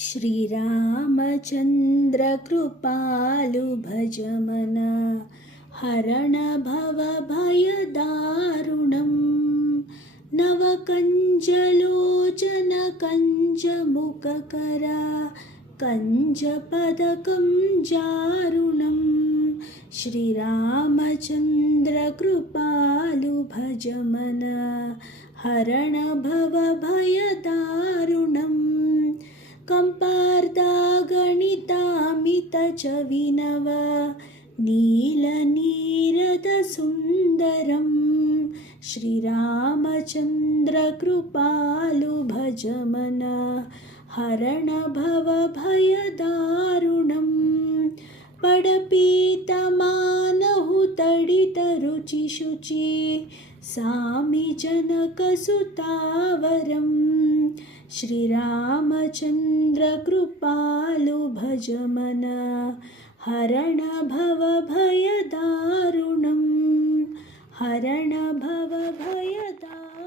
श्रीरामचन्द्र कृपालु भज मन हरण भव भयदारुणम् नवकञ्जलोचन कञ्जमुखकर कञ्जपदकं जारुणम् श्रीरामचन्द्र कृपालु भज मन हरण भव भयदारुणम् कंपार्दागणितामित च विनव नीलनीरदसुन्दरम् श्रीरामचन्द्र कृपालु भज मन हरण भव भयदारुणम् पडपीतमानहु तडितरुचिशुचि सामि जनकसुतावरम् श्रीरामचन्द्र कृपालु भज मन हरण भव भयदारुणम् हरण भव भयदारुणम्।